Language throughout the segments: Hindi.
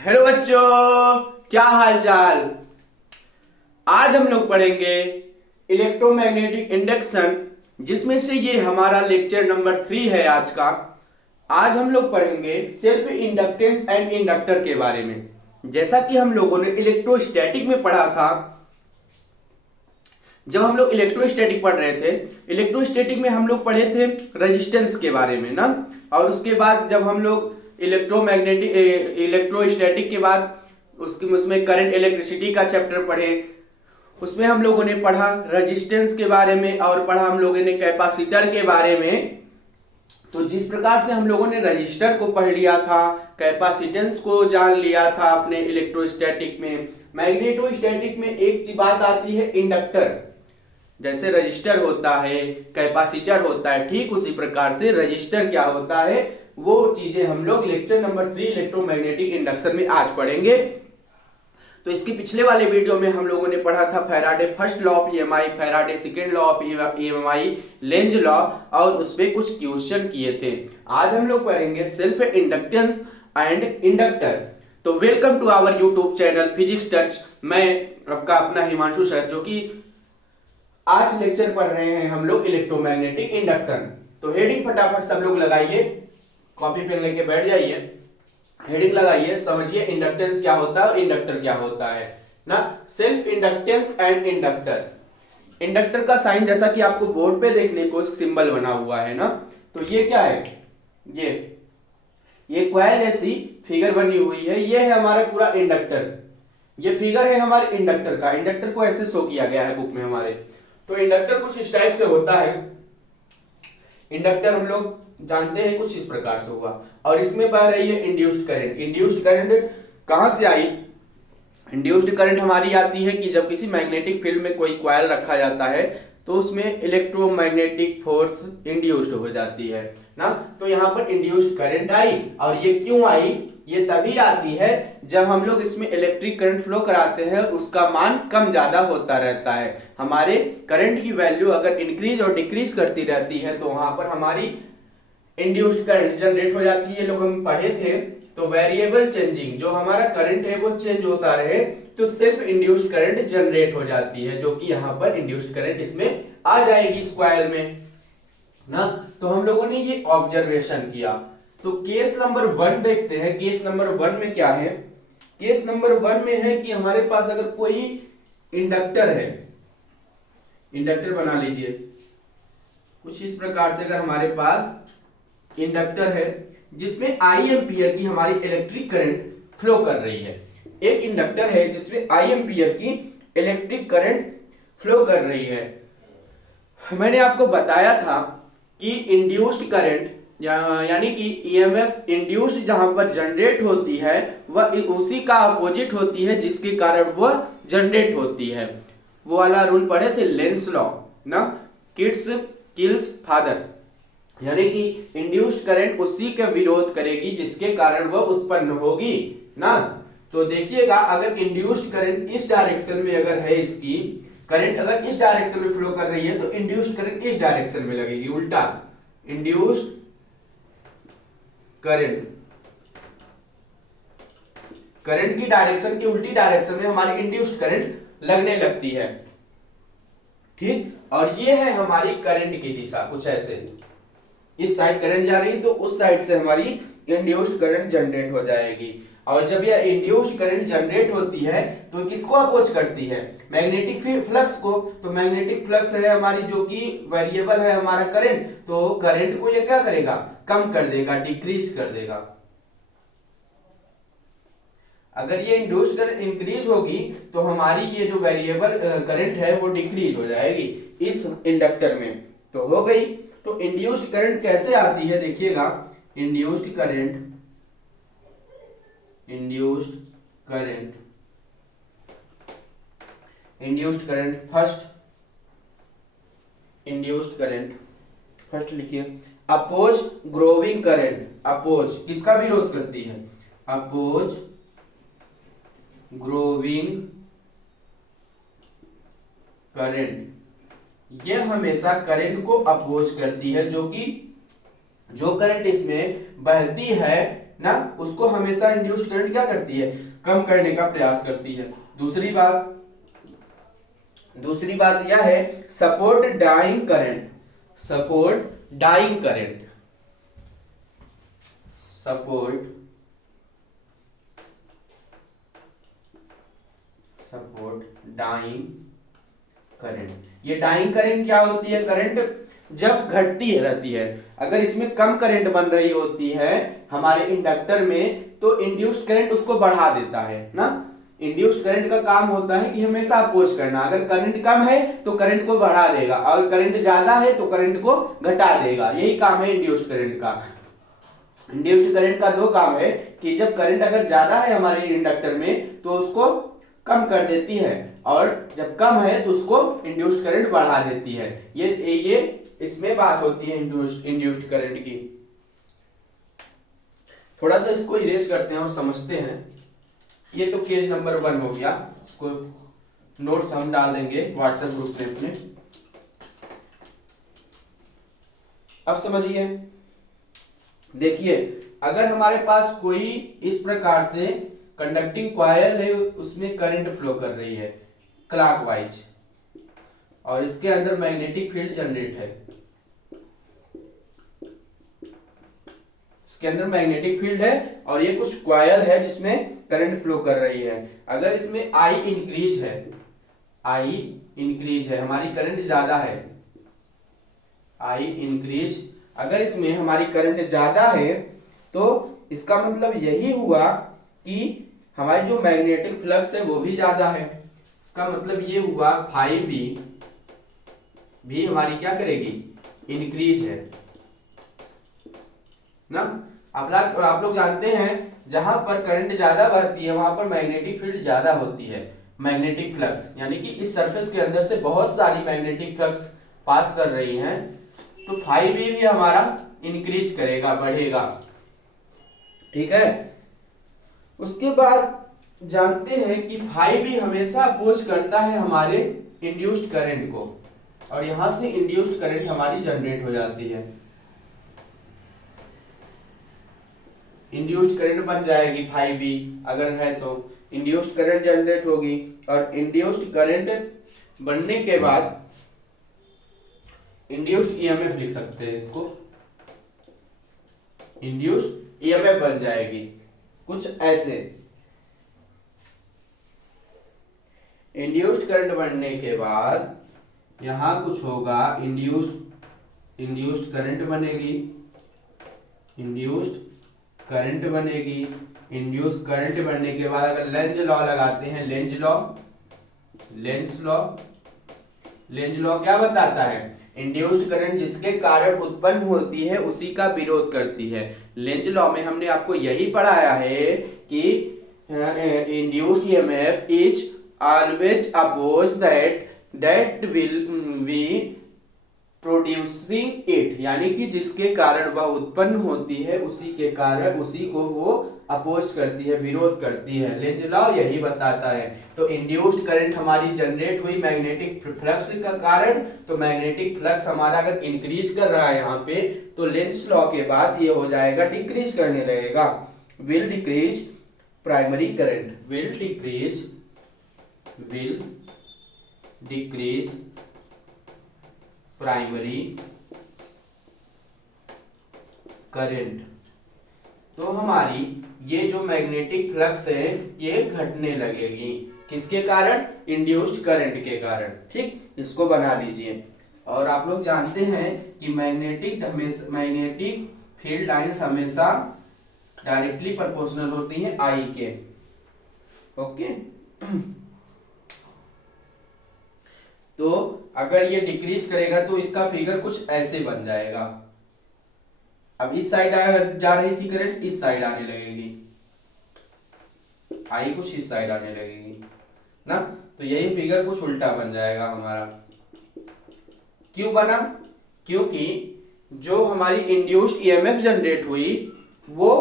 हेलो बच्चों, क्या हाल चाल। आज हम लोग पढ़ेंगे इलेक्ट्रोमैग्नेटिक इंडक्शन, जिसमें से ये हमारा लेक्चर नंबर 3 है आज का। आज हम लोग पढ़ेंगे सेल्फ इंडक्टेंस एंड इंडक्टर के बारे में। जैसा कि हम लोगों ने इलेक्ट्रोस्टैटिक में पढ़ा था, जब हम लोग इलेक्ट्रोस्टैटिक पढ़ रहे थे, इलेक्ट्रोस्टैटिक में हम लोग पढ़े थे रेजिस्टेंस के बारे में ना। और उसके बाद जब हम लोग इलेक्ट्रोस्टैटिक के बाद उसमें करंट इलेक्ट्रिसिटी का चैप्टर पढ़े, उसमें हम लोगों ने पढ़ा रेजिस्टेंस के बारे में और पढ़ा हम लोगों ने कैपेसिटर के बारे में। तो जिस प्रकार से हम लोगों ने रजिस्टर को पढ़ लिया था, कैपेसिटेंस को जान लिया था अपने इलेक्ट्रोस्टैटिक में, मैग्नेटोस्टैटिक में एक बात आती है इंडक्टर। जैसे रजिस्टर होता है, कैपेसिटर होता है, ठीक उसी प्रकार से रजिस्टर क्या होता है, वो चीजें हम लोग लेक्चर नंबर 3 इलेक्ट्रोमैग्नेटिक इंडक्शन में आज पढ़ेंगे। तो इसके पिछले वाले वीडियो में हम लोगों ने पढ़ा था Faraday first law of EMI, Faraday second law of EMI, Lenz law, और उस पर कुछ क्वेश्चन किए थे। आज हम लोग पढ़ेंगे सेल्फ इंडक्टेंस एंड इंडक्टर। तो welcome to our YouTube channel physics touch. मैं आपका अपना हिमांशु सर, जो कि आज लेक्चर पढ़ रहे हैं हम लोग इलेक्ट्रोमैग्नेटिक इंडक्शन। तो हेडिंग फटाफट सब लोग लगाइए, कॉपी पेन लेके बैठ जाइए, हेडिंग लगाइए, समझिए इंडक्टेंस क्या होता है और इंडक्टर क्या होता है ना। Self inductance and inductor. Inductor का साइन जैसा कि आपको बोर्ड पे देखने को सिंबल बना हुआ है ना, तो ये क्या है, ये कॉइल ऐसी फिगर बनी हुई है, ये है हमारा पूरा इंडक्टर। ये फिगर है हमारे इंडक्टर का। इंडक्टर को ऐसे शो किया गया है बुक में हमारे। तो इंडक्टर कुछ इस टाइप से होता है। इंडक्टर हम लोग जानते हैं कुछ इस प्रकार से हुआ, और इसमें बह रही है इंड्यूस्ड करंट। इंड्यूस्ड करंट कहां से आई? इंड्यूस्ड करंट हमारी आती है कि जब किसी मैग्नेटिक फील्ड में कोई कॉइल रखा जाता है तो उसमें इलेक्ट्रोमैग्नेटिक फोर्स इंड्यूस्ड हो जाती है ना। तो यहाँ पर इंड्यूस्ड करंट आई, और ये क्यों आई? ये तभी आती है जब हम लोग इसमें इलेक्ट्रिक करंट फ्लो कराते हैं और उसका मान कम ज्यादा होता रहता है। हमारे करंट की वैल्यू अगर इंक्रीज और डिक्रीज करती रहती है तो वहां पर हमारी इंड्यूस्ड करंट जनरेट हो जाती है। लोग हम पढ़े थे, तो वेरिएबल चेंजिंग, जो हमारा करंट है वो चेंज होता रहे तो सिर्फ इंड्यूस्ड करंट जनरेट हो जाती है, जो कि यहाँ पर इंड्यूस्ड करंट इसमें आ जाएगी स्क्वायर में ना। तो हम लोगों ने ये ऑब्जर्वेशन किया। तो केस नंबर 1 देखते हैं। केस नंबर 1 में क्या है? केस नंबर 1 में है कि हमारे पास अगर कोई इंडक्टर है, इंडक्टर बना लीजिए कुछ इस प्रकार से। अगर हमारे पास इंडक्टर है जिसमें आई एम्पियर की हमारी इलेक्ट्रिक करंट फ्लो कर रही है, एक इंडक्टर है जिसमें आई एम्पियर की इलेक्ट्रिक करंट फ्लो कर रही है। मैंने आपको बताया था कि इंड्यूस्ड करंट यानी कि ईएमएफ इंड्यूस्ड जहां पर जनरेट होती है वह उसी का अपोजिट होती है जिसके कारण वह जनरेट होती है। वो वाला रूल पढ़े थे, लेंस लॉ ना, किड्स किल्स फादर, यानी कि इंड्यूस्ड करंट उसी का विरोध करेगी जिसके कारण वह उत्पन्न होगी ना। तो देखिएगा, अगर इंड्यूस्ड करंट इस डायरेक्शन में अगर है, इसकी करंट अगर इस डायरेक्शन में फ्लो कर रही है तो इंड्यूस्ड करंट इस डायरेक्शन में लगेगी, उल्टा। इंड्यूस्ड करंट की डायरेक्शन की उल्टी डायरेक्शन में हमारी इंड्यूस्ड करंट लगने लगती है, ठीक। और ये है हमारी करंट की दिशा, कुछ ऐसे। इस साइड करंट जा रही तो उस साइड से हमारी इंड्यूस्ड करंट जनरेट हो जाएगी। और जब यह इंड्यूस्ड करंट जनरेट होती है तो किसको अपोज करती है? मैग्नेटिक फ्लक्स को। तो मैग्नेटिक फ्लक्स है हमारी, जो कि वेरिएबल है हमारा करंट, तो करंट को ये क्या करेगा? कम कर देगा, डिक्रीज कर देगा। अगर ये इंड्यूस्ड करंट इंक्रीज होगी तो हमारी ये जो वेरिएबल करंट है वो डिक्रीज हो जाएगी इस इंडक्टर में। तो हो गई। तो इंड्यूस्ड करंट कैसे आती है देखिएगा। इंड्यूस्ड करंट फर्स्ट लिखिए। अपोज ग्रोविंग करंट, अपोज किसका विरोध करती है? अपोज ग्रोविंग करंट, यह हमेशा करंट को अपोज करती है, जो कि जो करंट इसमें बहती है ना, उसको हमेशा इंड्यूस्ड करंट क्या करती है, कम करने का प्रयास करती है। दूसरी बात यह है support dying current. Support dying current, support dying current. ये डाइंग करंट क्या होती है, करंट जब घटती रहती है, अगर इसमें कम करंट बन रही होती है हमारे इंडक्टर में, तो इंड्यूस्ड करंट उसको बढ़ा देता है ना। इंड्यूस्ड करंट का काम होता है कि हमेशा अपोज करना, अगर करंट कम है तो करंट को बढ़ा देगा, और करंट ज्यादा है तो करंट को घटा देगा। यही काम है इंड्यूस्ड करंट का। इंड्यूस्ड करंट का दो काम है कि जब करंट अगर ज्यादा है हमारे इंडक्टर में तो उसको कम कर देती है, और जब कम है तो उसको इंड्यूस्ड करंट बढ़ा देती है। ये इसमें बात होती है इंड्यूस्ड करंट की। थोड़ा सा इसको इरेज करते हैं और समझते हैं। ये तो केस नंबर 1 हो गया, इसको नोट्स हम डाल देंगे व्हाट्सएप ग्रुप में अपने। अब समझिए, देखिए अगर हमारे पास कोई इस प्रकार से कंडक्टिंग कॉइल है, उसमें करंट फ्लो कर रही है क्लॉकवाइज, और इसके अंदर मैग्नेटिक फील्ड जनरेट है, इसके अंदर मैग्नेटिक फील्ड है और ये कुछ कॉइल है जिसमें करंट फ्लो कर रही है। अगर इसमें I इंक्रीज है, हमारी करंट ज्यादा है, I इंक्रीज, अगर इसमें हमारी करंट ज्यादा है तो इसका मतलब यही हुआ कि हमारी जो मैग्नेटिक फ्लक्स है वो भी ज्यादा है। इसका मतलब ये हुआ फाई भी हमारी क्या करेगी, इंक्रीज है ना। आप लोग जानते हैं जहां पर करंट ज्यादा बहती है वहां पर मैग्नेटिक फील्ड ज्यादा होती है। मैग्नेटिक फ्लक्स यानी कि इस सरफेस के अंदर से बहुत सारी मैग्नेटिक फ्लक्स पास कर रही हैं, तो फाई भी हमारा इंक्रीज करेगा, बढ़ेगा, ठीक है। उसके बाद जानते हैं कि फाई भी हमेशा अपोज करता है हमारे इंड्यूस्ड करंट को, और यहां से इंड्यूस्ड करंट हमारी जनरेट हो जाती है। इंड्यूस्ड करंट बन जाएगी फाई भी, अगर है तो इंड्यूस्ड करंट जनरेट होगी, और इंड्यूस्ड करंट बनने के बाद इंड्यूस्ड ईएमएफ लिख सकते हैं इसको, इंड्यूस्ड ईएमएफ बन जाएगी कुछ ऐसे। इंड्यूस्ड करंट बनने के बाद यहां कुछ होगा, इंड्यूस्ड करंट बनेगी, इंड्यूस्ड करंट बनेगी। इंड्यूस्ड करंट बनने के बाद अगर लेंज लॉ लगाते हैं, लेंज लॉ क्या बताता है, इंड्यूस्ड करंट जिसके कारण उत्पन्न होती है उसी का विरोध करती है। लेंज लॉ में हमने आपको यही पढ़ाया है कि induced EMF is always oppose that will be producing it, यानी कि जिसके कारण वह उत्पन्न होती है उसी के कारण उसी को वो अपोज करती है, विरोध करती है। लेंज लॉ यही बताता है। तो इंड्यूस्ड करंट हमारी जनरेट हुई मैग्नेटिक फ्लक्स का कारण, तो मैग्नेटिक फ्लक्स हमारा अगर इंक्रीज कर रहा है यहाँ पे, तो लेंज लॉ के बाद ये हो जाएगा डिक्रीज करने लगेगा, will decrease primary current, will decrease primary current. तो हमारी ये जो मैग्नेटिक फ्लक्स है ये घटने लगेगी, किसके कारण, इंड्यूस्ड करंट के कारण, ठीक। इसको बना लीजिए। और आप लोग जानते हैं कि मैग्नेटिक फील्ड लाइंस हमेशा डायरेक्टली प्रोपोर्शनल होती हैं I के, ओके। तो अगर ये डिक्रीज करेगा तो इसका फिगर कुछ ऐसे बन जाएगा। अब इस साइड जा रही थी करंट, इस साइड आने लगेगी, आई कुछ इस साइड आने लगेगी ना, तो यही फिगर कुछ उल्टा बन जाएगा हमारा। क्यों बना, क्योंकि जो हमारी इंड्यूस्ड ईएमएफ जनरेट हुई वो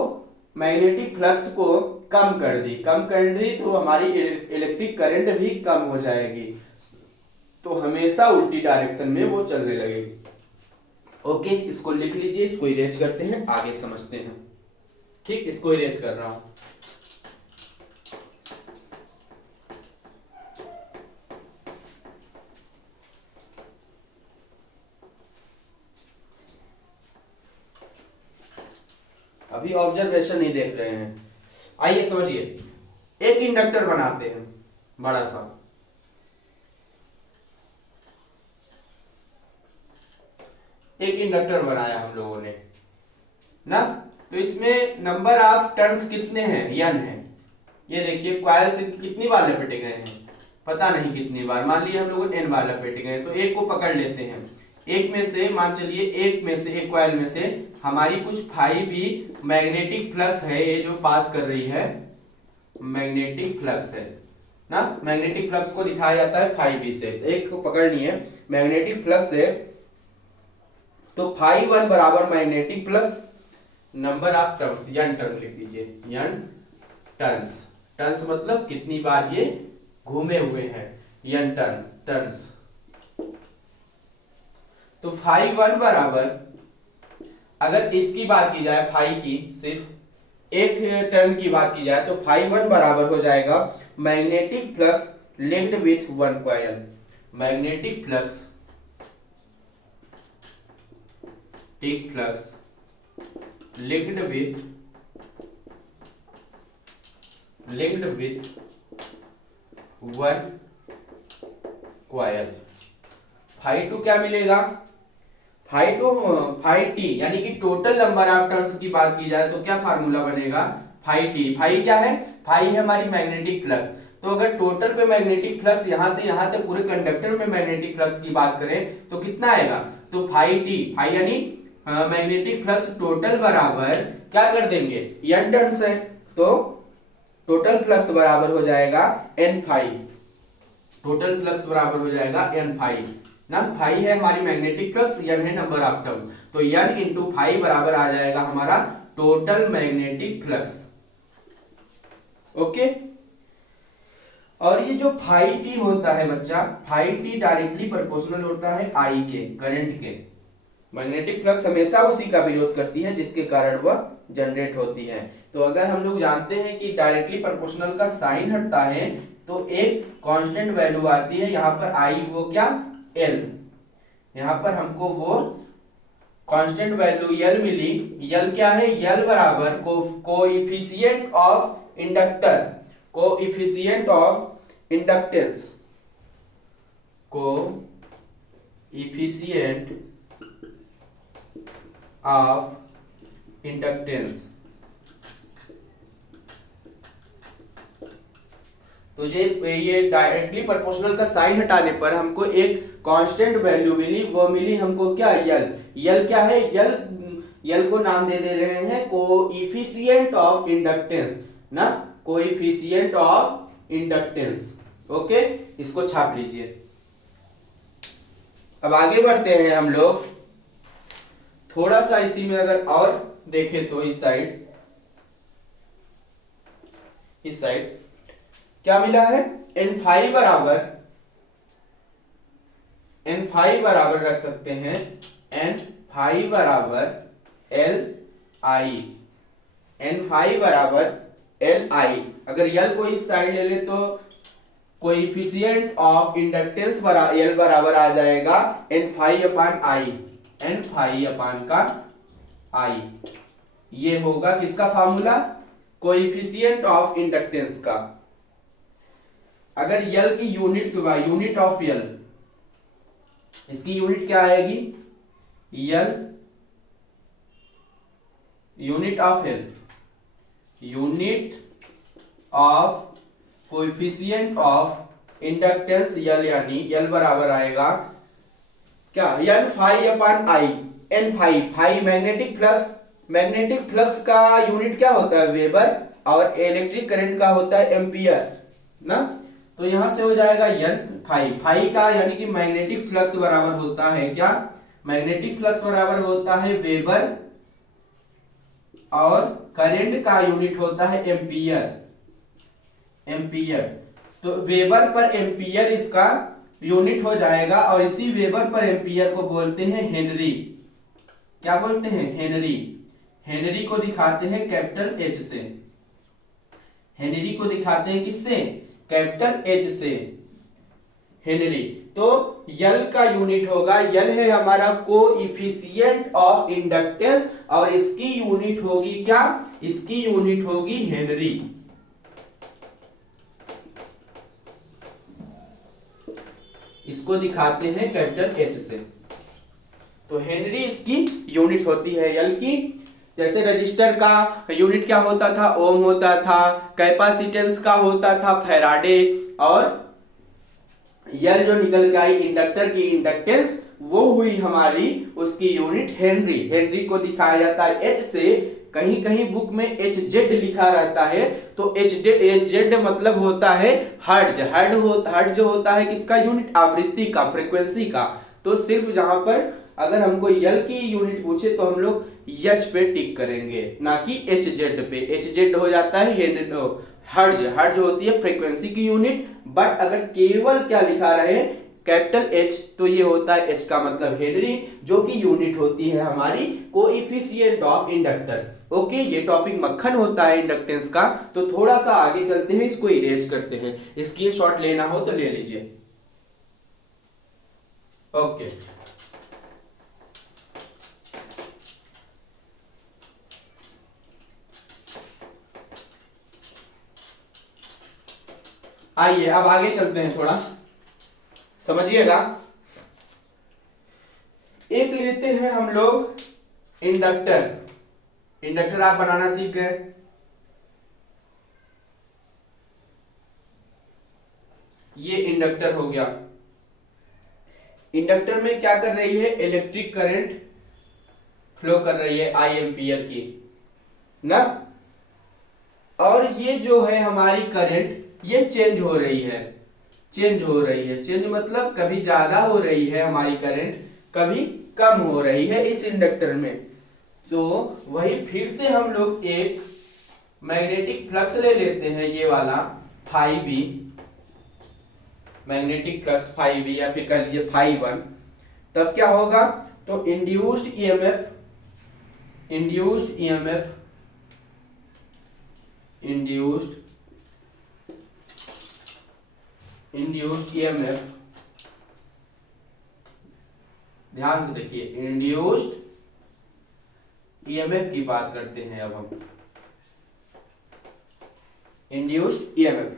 मैग्नेटिक फ्लक्स को कम कर दी तो हमारी इलेक्ट्रिक करंट भी कम हो जाएगी, तो हमेशा उल्टी डायरेक्शन में वो चलने लगेगी, ओके, इसको लिख लीजिए, इसको इरेज करते हैं, आगे समझते हैं। ठीक, इसको इरेज कर रहा हूं। अभी ऑब्जर्वेशन नहीं देख रहे हैं, आइए समझिए। एक इंडक्टर बनाते हैं बड़ा सा, एक इंडक्टर बनाया हम लोगों ने ना, तो इसमें नंबर ऑफ टर्न्स कितने हैं, n है। ये देखिए कॉइल से कितनी बार लपेटे गए हैं, पता नहीं कितनी बार, मान लिया हम लोग n बार लपेटे गए, तो एक को पकड़ लेते हैं। एक में से मान चलिए, एक में से, एक कॉइल में से हमारी कुछ फाई भी मैग्नेटिक फ्लक्स है, ये जो पास कर रही है, मैग्नेटिक फ्लक्स है ना। मैग्नेटिक फ्लक्स को दिखाया जाता है फाई बी से। एक को पकड़नी है, मैग्नेटिक फ्लक्स है, तो फाई वन बराबर magnetic flux number of turns, n turn लिख दीजिए, n टर्न्स। टर्न्स मतलब कितनी बार ये घूमे हुए हैं, n टर्न्स। तो फाई वन बराबर, अगर इसकी बात की जाए, फाई की सिर्फ एक टर्न की बात की जाए, तो फाई वन बराबर हो जाएगा magnetic flux linked with one coil. Magnetic flux linked with one coil। Phi two क्या मिलेगा, फाई टी, यानी कि टोटल नंबर ऑफ टर्न्स की बात की जाए तो क्या फार्मूला बनेगा, फाई टी। फाई क्या है, फाई है हमारी मैग्नेटिक फ्लक्स। तो अगर टोटल पे मैग्नेटिक फ्लक्स यहां से यहां तक पूरे कंडक्टर में मैग्नेटिक फ्लक्स की बात करें तो कितना आएगा, तो फाई टी, फाई यानी मैग्नेटिक फ्लक्स टोटल बराबर क्या कर देंगे, n टर्न्स है, तो टोटल फ्लक्स बराबर हो जाएगा n फाई। टोटल फ्लक्स बराबर हो जाएगा n फाई ना। फाई है हमारी मैग्नेटिक फ्लक्स, n है नंबर ऑफ टर्न्स, तो n इंटू फाई बराबर आ जाएगा हमारा टोटल मैग्नेटिक फ्लक्स। ओके, और ये जो फाई टी होता है बच्चा, फाई टी डायरेक्टली प्रोपोर्शनल होता है आई के, करंट के। मैग्नेटिक फ्लक्स हमेशा उसी का विरोध करती है जिसके कारण वह जनरेट होती है। तो अगर हम लोग जानते हैं कि डायरेक्टली प्रोपोर्शनल का साइन हटता है तो एक कांस्टेंट वैल्यू आती है यहाँ पर आई, वो क्या, एल। यहाँ पर हमको वो कांस्टेंट वैल्यू एल मिली। एल क्या है, एल बराबर coefficient of inductor, coefficient of inductance, coefficient of inductance. तो ये डायरेक्टली प्रोपोर्शनल का साइन हटाने पर हमको एक कांस्टेंट वैल्यू मिली, वो मिली हमको क्या, यल। यल क्या है, यल को नाम दे रहे हैं कोएफिशिएंट ऑफ इंडक्टेंस ना, कोएफिशिएंट ऑफ इंडक्टेंस। ओके, इसको छाप लीजिए। अब आगे बढ़ते हैं हम लोग, थोड़ा सा इसी में अगर और देखें तो इस साइड क्या मिला है, n फाई बराबर रख सकते हैं, n फाई बराबर l आई, n फाई बराबर l आई। अगर l को इस साइड ले ले तो कोएफिशिएंट ऑफ इंडक्टेंस l बराबर आ जाएगा n फाई अपान आई, n फाई अपान का आई। ये होगा किसका फार्मूला, कोएफिशिएंट ऑफ इंडक्टेंस का। अगर यल की यूनिट यूनिट ऑफ यल, इसकी यूनिट क्या आएगी, L unit of L, unit of coefficient of inductance L, यानी यल बराबर आएगा क्या, N phi upon I. N phi, phi magnetic flux, magnetic flux का यूनिट क्या होता है, वेबर, और इलेक्ट्रिक करंट का होता है एम्पियर ना। तो यहां से हो जाएगा एन फाई, फाई का यानी कि मैग्नेटिक फ्लक्स बराबर होता है क्या, मैग्नेटिक फ्लक्स बराबर होता है वेबर, और करंट का यूनिट होता है एम्पियर, एम्पियर। तो वेबर पर एम्पियर इसका यूनिट हो जाएगा, और इसी वेबर पर एम्पियर को बोलते हैं हेनरी। क्या बोलते हैं, हेनरी। हेनरी को दिखाते हैं कैपिटल एच से। हेनरी को दिखाते हैं किससे, कैपिटल एच से, हेनरी। तो यल का यूनिट होगा, यल है हमारा कोएफिशिएंट ऑफ इंडक्टेंस, और इसकी यूनिट होगी क्या, इसकी यूनिट होगी हेनरी। इसको दिखाते हैं कैपिटल एच से, तो हेनरी इसकी यूनिट होती है यल की। जैसे रजिस्टर का यूनिट क्या होता था, ओम होता था, कैपेसिटेंस का होता था फैराडे, और यल जो निकल के आई इंडक्टर की इंडक्टेंस, वो हुई हमारी उसकी यूनिट हेनरी। हेनरी को दिखाया जाता है एच से, कहीं कहीं बुक में एच जेड लिखा रहता है, तो एच जेड मतलब होता है हर्ट्ज। हर्ट्ज जो होता है किसका यूनिट, आवृत्ति का, फ्रीक्वेंसी का। तो सिर्फ जहां पर अगर हमको यल की यूनिट पूछे तो हम लोग एच पे टिक करेंगे, ना कि एच जेड पे। एच जेड हो जाता है हर्ट्ज, हर्ट्ज होती है फ्रीक्वेंसी की यूनिट। बट अगर केवल क्या लिखा रहे, कैपिटल एच, तो ये होता है एच का मतलब हेनरी, जो कि यूनिट होती है हमारी कोएफिशिएंट ऑफ इंडक्टर। ओके, ये टॉपिक मक्खन होता है इंडक्टेंस का। तो थोड़ा सा आगे चलते हैं, इसको इरेज करते हैं। स्क्रीनशॉट लेना हो तो ले लीजिए। ओके, आइए अब आगे चलते हैं, थोड़ा समझिएगा। एक लेते हैं हम लोग इंडक्टर। इंडक्टर आप बनाना सीख गए। ये इंडक्टर हो गया। इंडक्टर में क्या कर रही है, इलेक्ट्रिक करंट फ्लो कर रही है आई एम्पियर की ना। और ये जो है हमारी करंट, ये चेंज हो रही है, चेंज हो रही है। चेंज मतलब कभी ज्यादा हो रही है हमारी करंट, कभी कम हो रही है इस इंडक्टर में। तो वही फिर से हम लोग एक मैग्नेटिक फ्लक्स ले लेते हैं, ये वाला phi B, magnetic flux phi B, या फिर कह लीजिए फाई वन। तब क्या होगा, तो induced EMF, induced EMF, induced EMF, ध्यान से देखिए, इंड्यूस्ड ईएमएफ की बात करते हैं अब हम। इंड्यूस्ड ईएमएफ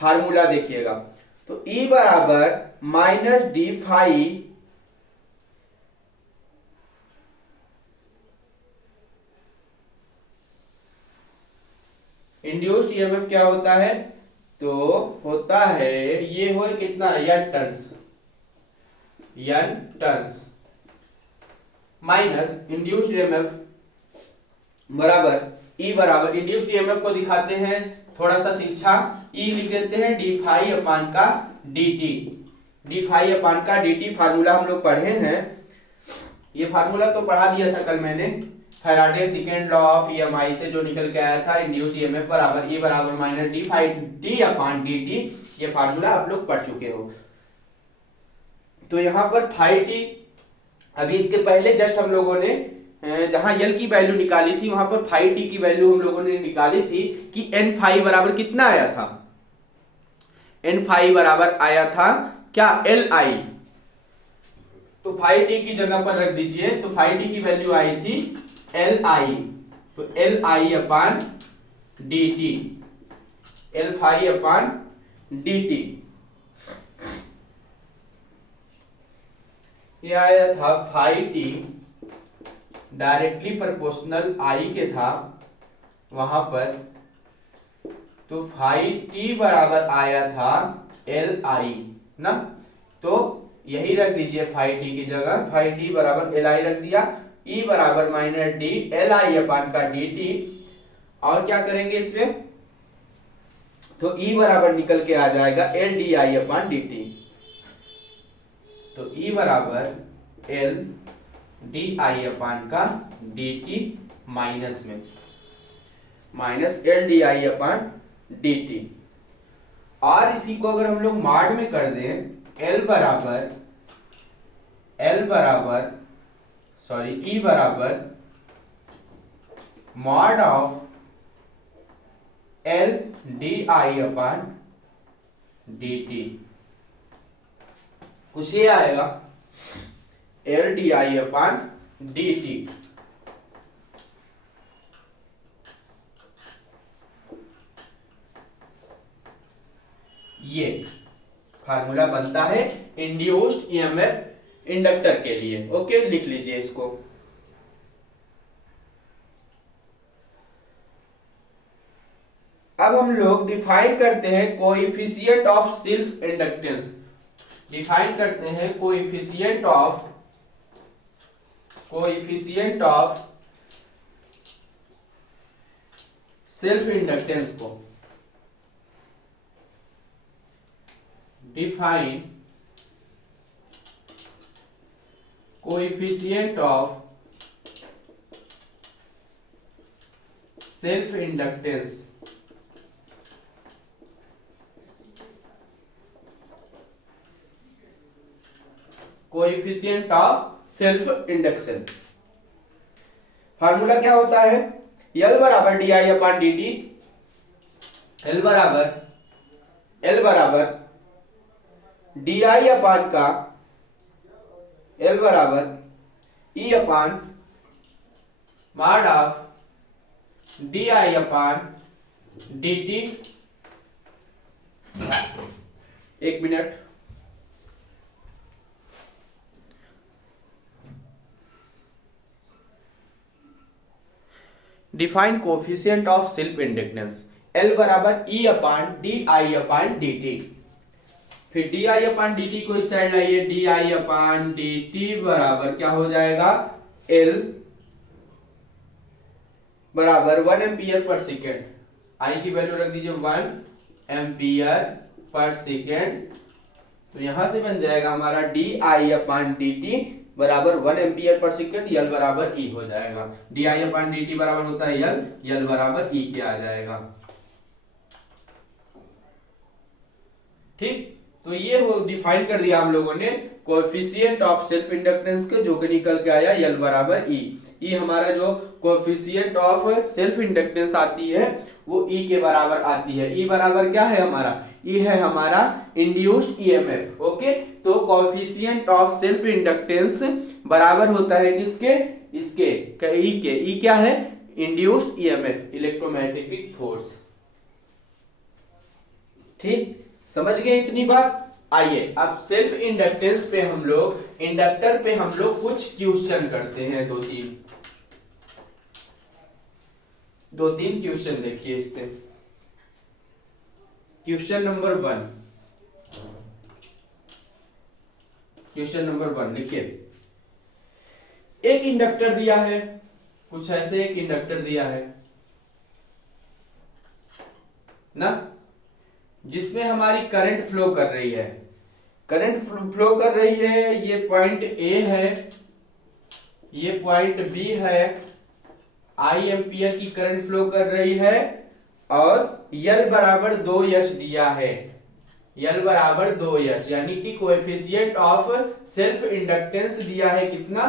फार्मूला देखिएगा, तो E बराबर minus d phi induced EMF क्या होता है, तो होता है ये हो कितना, n turns, n turns, minus induced EMF बराबर E बराबर, इंड्यूस्ड ईएमएफ को दिखाते हैं थोड़ा सा तिरछा, E लिख देते हैं डी फाई अपान का dt। डी फाई अपान का dt फार्मूला हम लोग पढ़े हैं। ये फार्मूला तो पढ़ा दिया था कल मैंने, Faraday second law of EMI से जो निकल के आया था, इंड्यूस्ड ईएमएफ बराबर E बराबर माइनस डी फाई डी अपान dt। ये फार्मूला आप लोग पढ़ चुके हो। तो यहाँ पर फाई टी, अभी इसके पहले जस्ट हम लोगों ने जहां यल की वैल्यू निकाली थी, वहां पर फाई टी की वैल्यू हम लोगों ने निकाली थी कि एन फाई बराबर कितना आया था, एन फाई बराबर आया था क्या, एल आई। तो फाई टी की जगह पर रख दीजिए, तो फाई टी की वैल्यू आई थी एल आई, तो L I upon D t, L phi upon D t. ये आया था phi t directly proportional I के था वहां पर, तो फाई टी बराबर आया था एल आई ना। तो यही रख दीजिए फाई टी की जगह, फाई टी बराबर एल आई रख दिया, ई बराबर minus D L I upon का डी टी। और क्या करेंगे इसमें, तो ई बराबर निकल के आ जाएगा L D I upon D T. तो ई बराबर एल डी आई अपान का डी टी माइनस में, minus L D I upon D T. और इसी को अगर हम लोग माड में कर दें, एल बराबर सॉरी E बराबर mod of L di upon dt, कुछ ये आएगा L di अपॉन dt। ये फार्मूला बनता है इंड्यूस्ड ईएमएफ इंडक्टर के लिए। ओके, लिख लीजिए इसको। अब हम लोग डिफाइन करते हैं coefficient of self inductance. Define करते हैं कोएफिशिएंट ऑफ सेल्फ इंडक्टेंस को। Define coefficient of self inductance. Coefficient of self induction formula क्या होता है? L बराबर D I upon D T. L बराबर डी आई अपान का L बराबर E upon mod of D I upon D T. एक minute, define coefficient of self inductance. L बराबर E upon D I upon D T. फिर D I upon D T को इस साइड लाइए, D I upon D t बराबर क्या हो जाएगा? L बराबर 1 एम्पियर पर सेकेंड। आई की वैल्यू रख दीजिए 1 एम्पियर पर सेकेंड। तो यहां से बन जाएगा हमारा D I upon D t बराबर 1 एम्पियर पर सेकेंड। यल बराबर ई हो जाएगा। D I upon D t बराबर होता है यल, यल बराबर ई के आ जाएगा। ठीक, तो ये वो डिफाइन कर दिया हम लोगों ने कोएफिशिएंट ऑफ सेल्फ इंडक्टेंस के, जो कि निकल के आया यल बराबर ई। ई हमारा जो कोएफिशिएंट ऑफ सेल्फ इंडक्टेंस आती है वो ई के बराबर आती है। ई बराबर क्या है हमारा? ई है हमारा इंड्यूस्ड ईएमएफ। ओके, तो कोएफिशिएंट ऑफ सेल्फ इंडक्टेंस बराबर होता है किसके? इसके, ई के। ई क्या है? Induced EMF, electromagnetic force. ठीक, समझ गए इतनी बात? आइए अब सेल्फ इंडक्टेंस पे हम लोग, इंडक्टर पे हम लोग कुछ क्वेश्चन करते हैं। दो तीन क्वेश्चन देखिए इस पे। क्वेश्चन नंबर 1, क्वेश्चन नंबर 1 लिखिए। एक इंडक्टर दिया है, कुछ ऐसे एक इंडक्टर दिया है ना, जिसमें हमारी करंट फ्लो कर रही है। करंट फ्लो कर रही है, ये पॉइंट ए है, ये पॉइंट बी है। आई एम्पियर की करंट फ्लो कर रही है और यल बराबर 2H दिया है। यल बराबर 2H, यानी कि कोएफिशिएंट ऑफ सेल्फ इंडक्टेंस दिया है कितना?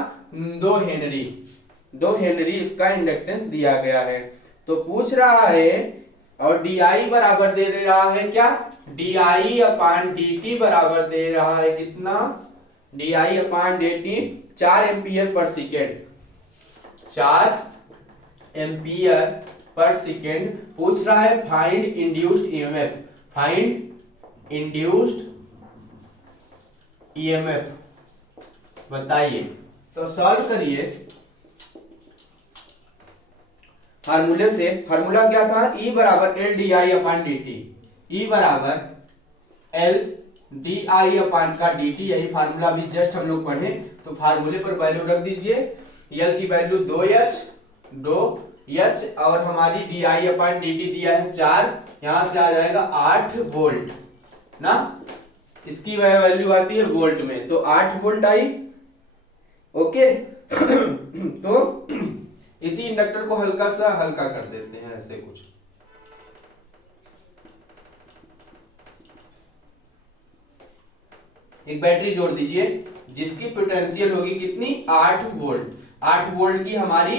2 हेनरी। 2 हेनरी इसका इंडक्टेंस दिया गया है। तो पूछ रहा है, और डी आई बराबर दे रहा है क्या? D I upon D t बराबर दे रहा है कितना? D I upon D T 4 ampere per second. 4 ampere per second पूछ रहा है। Find induced EMF. Find induced EMF बताइए। तो सॉल्व करिए फार्मूले से। फार्मूला क्या था? E बराबर L D I upon D T. E बराबर एल डी आई अपान का डी टी, यही फार्मूला भी जस्ट हम लोग पढ़े। तो फार्मूले पर वैल्यू रख दीजिए। एल की वैल्यू 2H और हमारी D I upon D T दिया है 4, यहां से आ जाएगा 8 वोल्ट ना। इसकी वैल्यू आती है वोल्ट में, तो 8 वोल्ट आई। ओके तो इसी इंडक्टर को हल्का सा हल्का कर देते हैं ऐसे कुछ। एक बैटरी जोड़ दीजिए जिसकी पोटेंशियल होगी कितनी? 8 वोल्ट। 8 वोल्ट की हमारी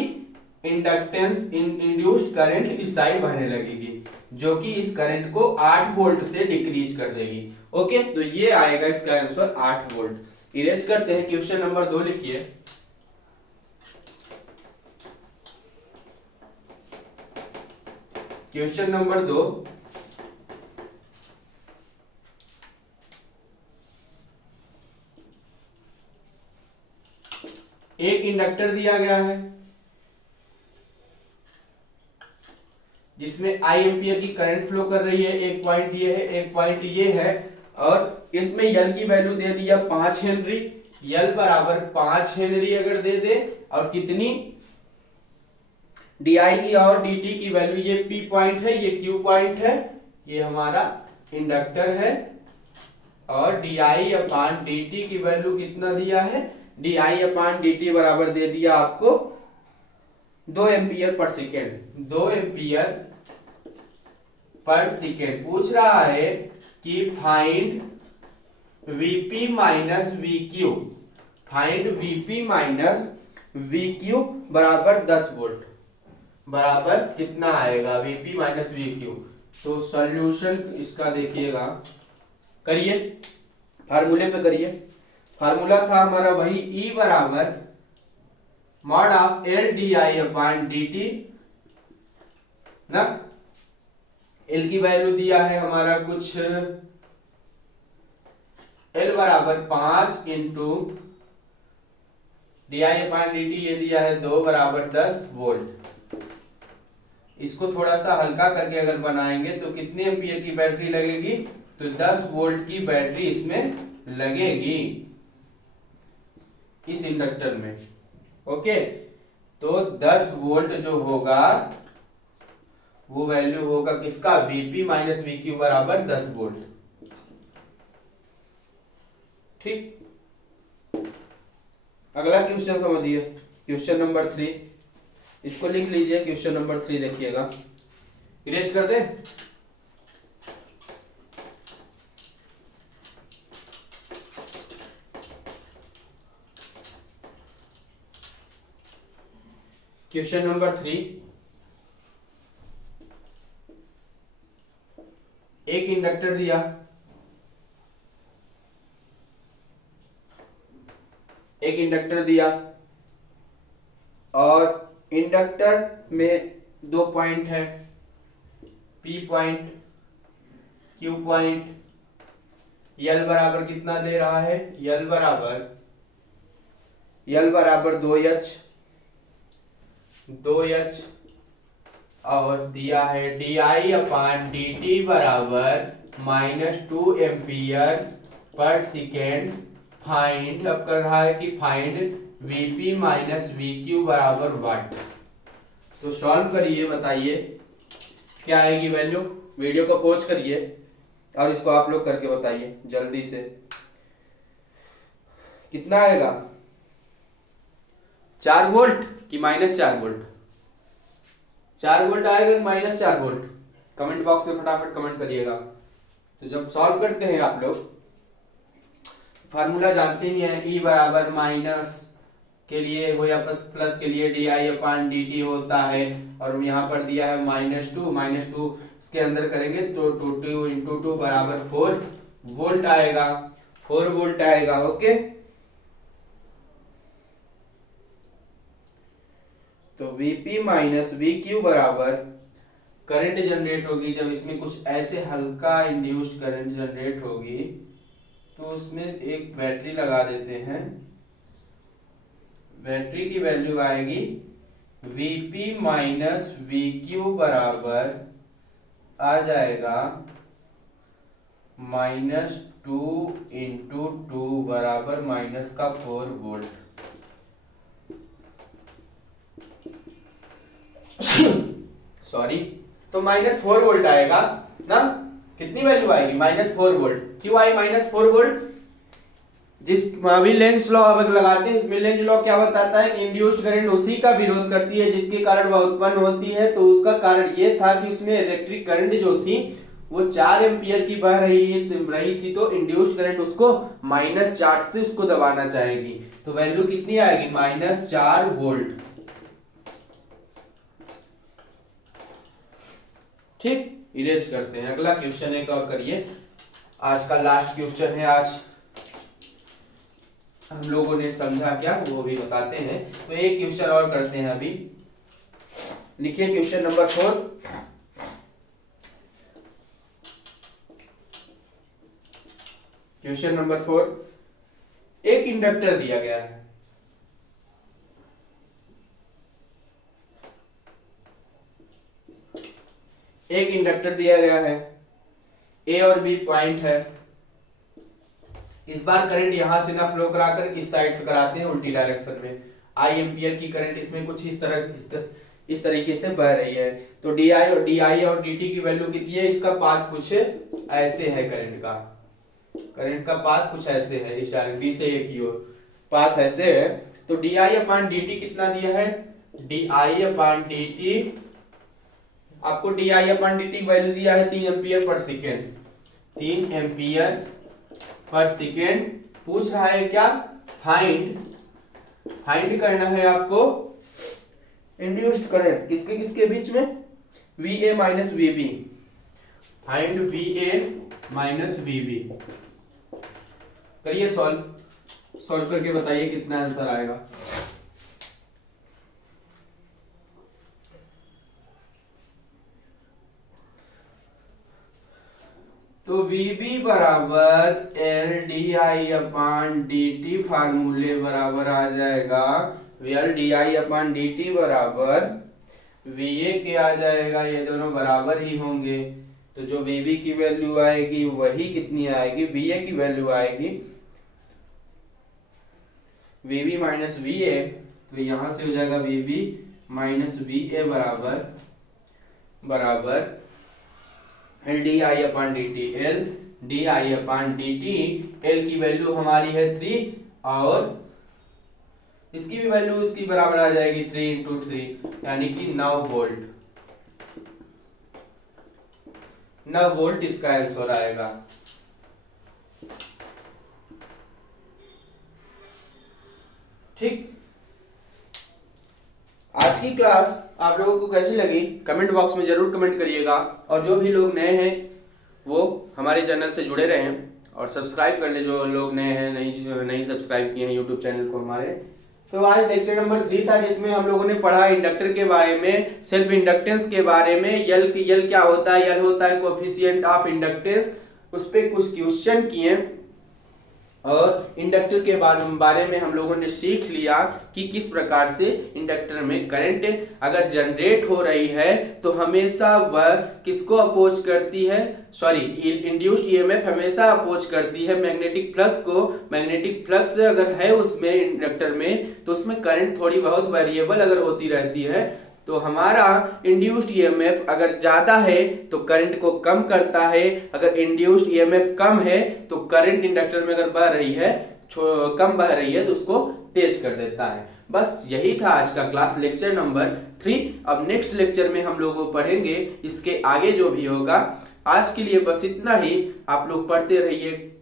इंडक्टेंस इंड्यूस्ड करंट इस साइड बहने लगेगी, जो कि इस करंट को 8 वोल्ट से डिक्रीज कर देगी। ओके, तो ये आएगा इसका आंसर 8 वोल्ट। इरेज करते हैं, क्वेश्चन नंबर 2 लिखिए। क्वेश्चन नंबर 2, एक इंडक्टर दिया गया है जिसमें आई एम्पियर की करंट फ्लो कर रही है। एक पॉइंट ये है, एक पॉइंट ये है, और इसमें यल की वैल्यू दे दिया 5 हेनरी। यल बराबर 5 हेनरी अगर दे दे, और कितनी डी आई की और डी टी की वैल्यू, ये पी पॉइंट है, ये क्यू पॉइंट है, ये हमारा इंडक्टर है, और D I upon D T की वैल्यू कितना दिया है, D I upon D t बराबर दे दिया आपको 2 ampere per second. 2 ampere per second पूछ रहा है कि find Vp minus Vq। Find Vp minus Vq बराबर 10 वोल्ट, बराबर कितना आएगा Vp माइनस Vq। तो सॉल्यूशन इसका देखिएगा, करिए, फार्मूले पे करिए। फार्मूला था हमारा वही E बराबर mod of L D I upon D T ना। एल की वैल्यू दिया है हमारा कुछ, एल बराबर 5 into D I upon D t, ये दिया है 2 बराबर 10 वोल्ट। इसको थोड़ा सा हल्का करके अगर बनाएंगे तो कितने एम्पियर की बैटरी लगेगी, तो 10 वोल्ट की बैटरी इसमें लगेगी इस इंडक्टर में। ओके, तो 10 वोल्ट जो होगा वो वैल्यू होगा किसका, Vp माइनस Vq बराबर 10 वोल्ट। ठीक, अगला क्वेश्चन समझिए, क्वेश्चन नंबर 3, इसको लिख लीजिए। क्वेश्चन नंबर 3 देखिएगा, इरेज कर दे। क्वेश्चन नंबर 3, एक इंडक्टर दिया, एक इंडक्टर दिया, और इंडक्टर में 2 पॉइंट है, P पॉइंट, Q पॉइंट। यल बराबर कितना दे रहा है, यल बराबर 2H, और दिया है D I upon D t बराबर -2 एम्पियर पर सेकेंड। फाइंड, अब कर रहा है कि फाइंड Vp माइनस Vq बराबर वाट। तो सॉल्व करिए, बताइए क्या आएगी वैल्यू। वीडियो को पॉज करिए और इसको आप लोग करके बताइए जल्दी से, कितना आएगा, 4 वोल्ट कि -4 वोल्ट? 4 वोल्ट आएगा कि -4 वोल्ट? कमेंट बॉक्स में फटाफट कमेंट करिएगा। तो जब सॉल्व करते हैं आप लोग, फार्मूला जानते ही हैं, E बराबर माइनस के लिए हो या प्लस के लिए D I upon D T होता है, और यहाँ पर दिया है -2 इसके अंदर करेंगे तो 2 इंटू 2 बराबर 4 वोल्ट आएगा, 4 वोल्ट आएगा। ओके, तो Vp माइनस Vq बराबर करंट जनरेट होगी, जब इसमें कुछ ऐसे हल्का इंड्यूस्ड करंट जनरेट होगी तो उसमें एक बैटरी लगा देते हैं। बैटरी की वैल्यू आएगी Vp माइनस Vq बराबर आ जाएगा -2 इंटू 2 बराबर -4 वोल्ट। सॉरी, तो -4 वोल्ट आएगा ना। कितनी वैल्यू आएगी, -4 वोल्ट। क्यों आई -4 वोल्ट? जिस भी लेंज लॉ अब लगाते हैं, इसमें लेंज लॉ क्या बताता है कि इंड्यूस्ड करंट उसी का विरोध करती है जिसके कारण वह उत्पन्न होती है। तो उसका कारण ये था कि उसमें इलेक्ट्रिक करंट जो थी वो 4 एम्पियर की बह रही थी, तो इंड्यूस्ड करंट उसको -4 से उसको दबाना चाहेगी, तो वैल्यू कितनी आएगी, -4 वोल्ट। ठीक, इरेज करते हैं। अगला क्वेश्चन एक और करिए, आज का लास्ट क्वेश्चन है। आज हम लोगों ने समझा क्या वो भी बताते हैं, तो एक क्वेश्चन और करते हैं अभी। लिखिए क्वेश्चन नंबर 4। क्वेश्चन नंबर 4, एक इंडक्टर दिया गया है, एक इंडक्टर दिया गया है, ए और बी पॉइंट है। इस बार करंट यहां से ना फ्लो कराकर किस साइड से कराते हैं, उल्टी डायरेक्शन में। आई एम्पियर की करंट इसमें कुछ इस तरीके से बह रही है, तो डी आई और डी टी की वैल्यू कितनी है, इसका पाथ कुछ ऐसे है, करंट का पाथ कुछ ऐसे है, इस डायरेक्शन बी से ए की ओर पाथ ऐसे है। तो D I upon D T कितना दिया है, D I upon D T, आपको D I upon D T value दिया है 3 ampere per second, 3 ampere per second. पूछ रहा है क्या, फाइंड करना है आपको इंड्यूस्ड करंट किसके किसके बीच में, V A minus V B, find V A minus V B. करिए सॉल्व करके बताइए कितना आंसर आएगा। तो VB बराबर L D I upon D t, फार्मूले बराबर आ जाएगा L D I upon D t बराबर VA के आ जाएगा, ये दोनों बराबर ही होंगे, तो जो VB की वैल्यू आएगी वही कितनी आएगी, VA की वैल्यू आएगी VB माइनस VA, तो यहां से हो जाएगा VB माइनस VA बराबर L D I upon D t, L D I upon D t. L की वैल्यू हमारी है 3 और इसकी भी वैल्यू इसकी बराबर आ जाएगी 3 इंटू 3 यानी कि 9 वोल्ट। 9 वोल्ट इसका आंसर आएगा। ठीक, आज की क्लास आप लोगों को कैसी लगी कमेंट बॉक्स में जरूर कमेंट करिएगा, और जो भी लोग नए हैं वो हमारे चैनल से जुड़े रहें और सब्सक्राइब कर ले, जो लोग नए हैं नहीं सब्सक्राइब किए हैं यूट्यूब चैनल को हमारे। तो आज लेक्चर नंबर 3 था, जिसमें हम लोगों ने पढ़ा इंडक्टर के बारे में, सेल्फ इंडक्टेंस के बारे में, यल क्या होता है, यल होता है कोएफिशिएंट ऑफ इंडक्टेंस, उस पर कुछ क्वेश्चन किए, और इंडक्टर के बारे में हम लोगों ने सीख लिया कि किस प्रकार से इंडक्टर में करंट अगर जनरेट हो रही है तो हमेशा वह किसको अपोज करती है, इंड्यूस्ड ईएमएफ हमेशा अपोज करती है मैग्नेटिक फ्लक्स को। मैग्नेटिक फ्लक्स अगर है उसमें इंडक्टर में तो उसमें करंट थोड़ी बहुत वेरिएबल अगर होती रहती है, तो हमारा इंड्यूस्ड ईएमएफ अगर ज्यादा है तो करंट को कम करता है, अगर इंड्यूस्ड ईएमएफ कम है तो करंट इंडक्टर में अगर बह रही है कम बह रही है तो उसको तेज कर देता है। बस यही था आज का क्लास लेक्चर नंबर 3। अब नेक्स्ट लेक्चर में हम लोग पढ़ेंगे इसके आगे जो भी होगा। आज के लिए बस इतना ही, आप लोग पढ़ते रहिए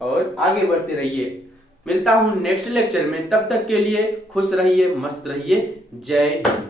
और आगे बढ़ते रहिए। मिलता हूं नेक्स्ट लेक्चर में, तब तक के लिए खुश रहिए, मस्त रहिए। जय हिंद।